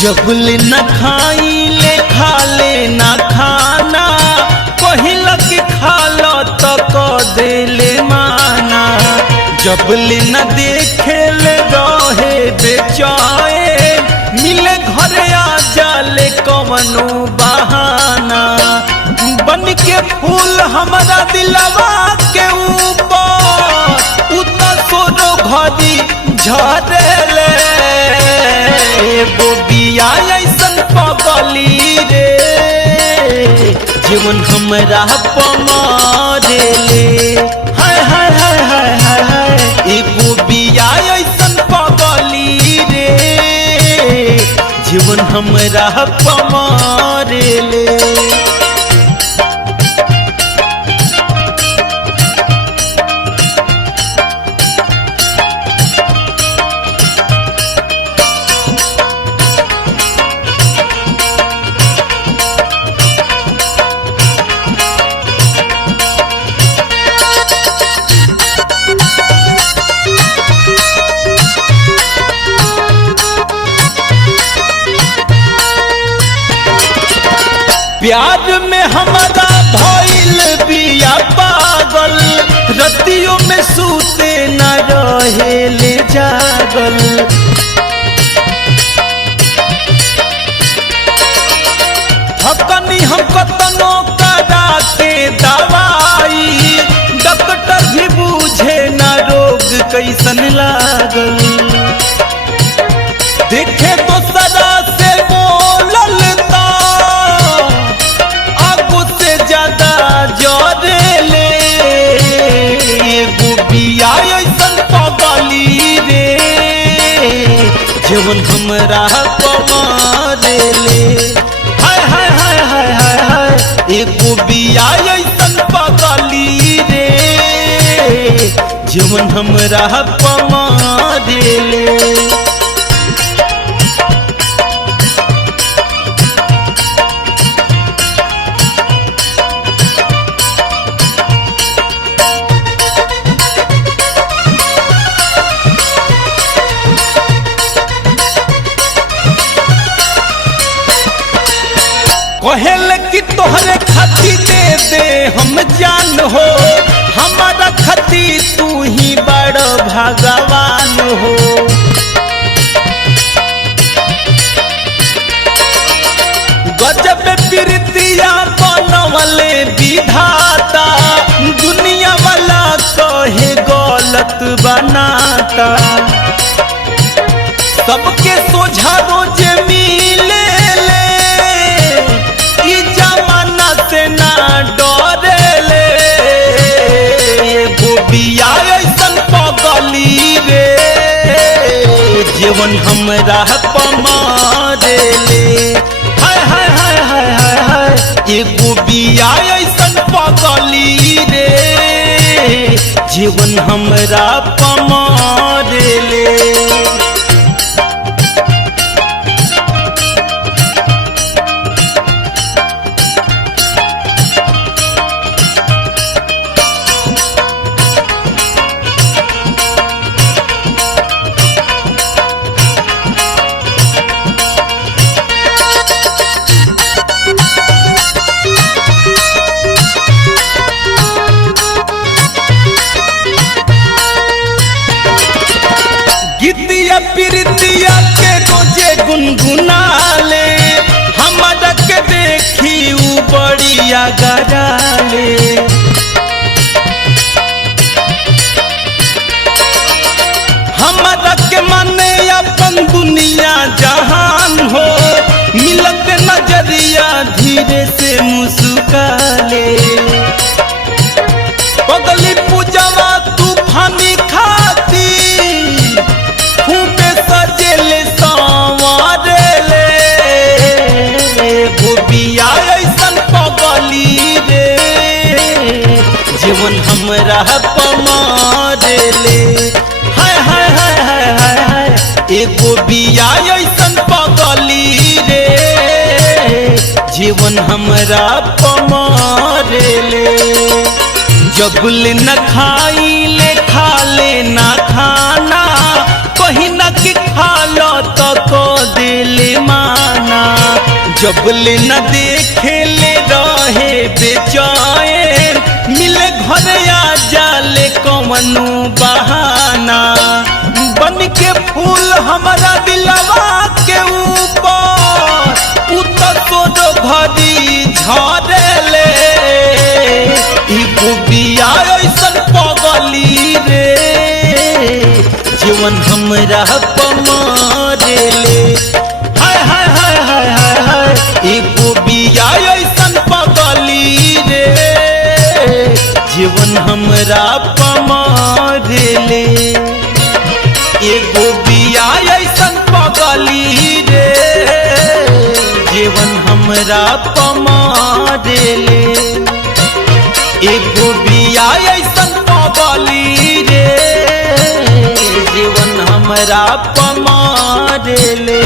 जबल न खाइले खाले ना खाना पहिला के खालो तो क देले माना। जबल न देखेले रहे बेचैन मिले घरे आ जाले कवनो बहाना। बन के फूल हमारा दिलवा के ऊपर उतना सोरो घड़ी झरेले। बोबिया ऐसन पगली रे जीवन हमरा पमारेले। हाय हाय हाय हाय हाय हाय ए बोबिया ऐसन पगली रे जीवन हमरा पमारेले। प्यार में हमारा भइल बिया पागल रतियों में सूते न रहेले जागल। थकनी हम कतनो करा के दवाई डॉक्टर भी बूझे न रोग कैसन लागल। देखे तो सदा से बोलल पगली रे जीवन हमरा पमारेले। हाय हाय हाय हाय हाय हाय एगो बिया ऐसन पगली रे जीवन हमरा पमारेले। कहेल कि तोहरे खती दे दे हम जान हो हमारा खती तू ही बड़ भगवान हो। गजब प्रीतिया बनवले विधाता दुनिया वाला कहे गलत बनाता। सबके सोझा रोज मिले से ना डरेले। बोबिया ऐसन पगली रे जीवन हमरा पमारेले। हाय हाय हाय हाय हाय हाय ए बोबिया ऐसन पगली रे जीवन हमरा पमारेले। प्रीतिया के रोजे गुनगुनाले हमारा के देखी उ बढ़िया गराले। हमारा के माने अपन दुनिया जहान हो मिलत नजरिया धीरे से मुस्काले। पगली पूजवा तूफानी खाती सजेले संवारेले। बोबिया ऐसन पगली रे जीवन हमरा पमारेले। हाय हाय हाय हाय हाय हाय एगो बिया ऐसन पगली रे जीवन हमरा पमारेले। जबल न खाइले खाले ना खाना कहीं न कि खालो तो को दिल माँ जबले न देखे ले रहे बेचैन मिले घर आ जाले कवनो बहाना बन के फूल हमारा दिलवा के ऊपर उतर घड़ी झरेले बिया ऐसन पगली रे जीवन हमरा पमारेले हाय हाय हाय हाय हाय हाय बिया ऐसन पगली रे जीवन हमरा पमारेले बिया ऐसन पगली रे जीवन हमरा पमारेले बिया ऐसन पगली रे जीवन हमरा पमारेले।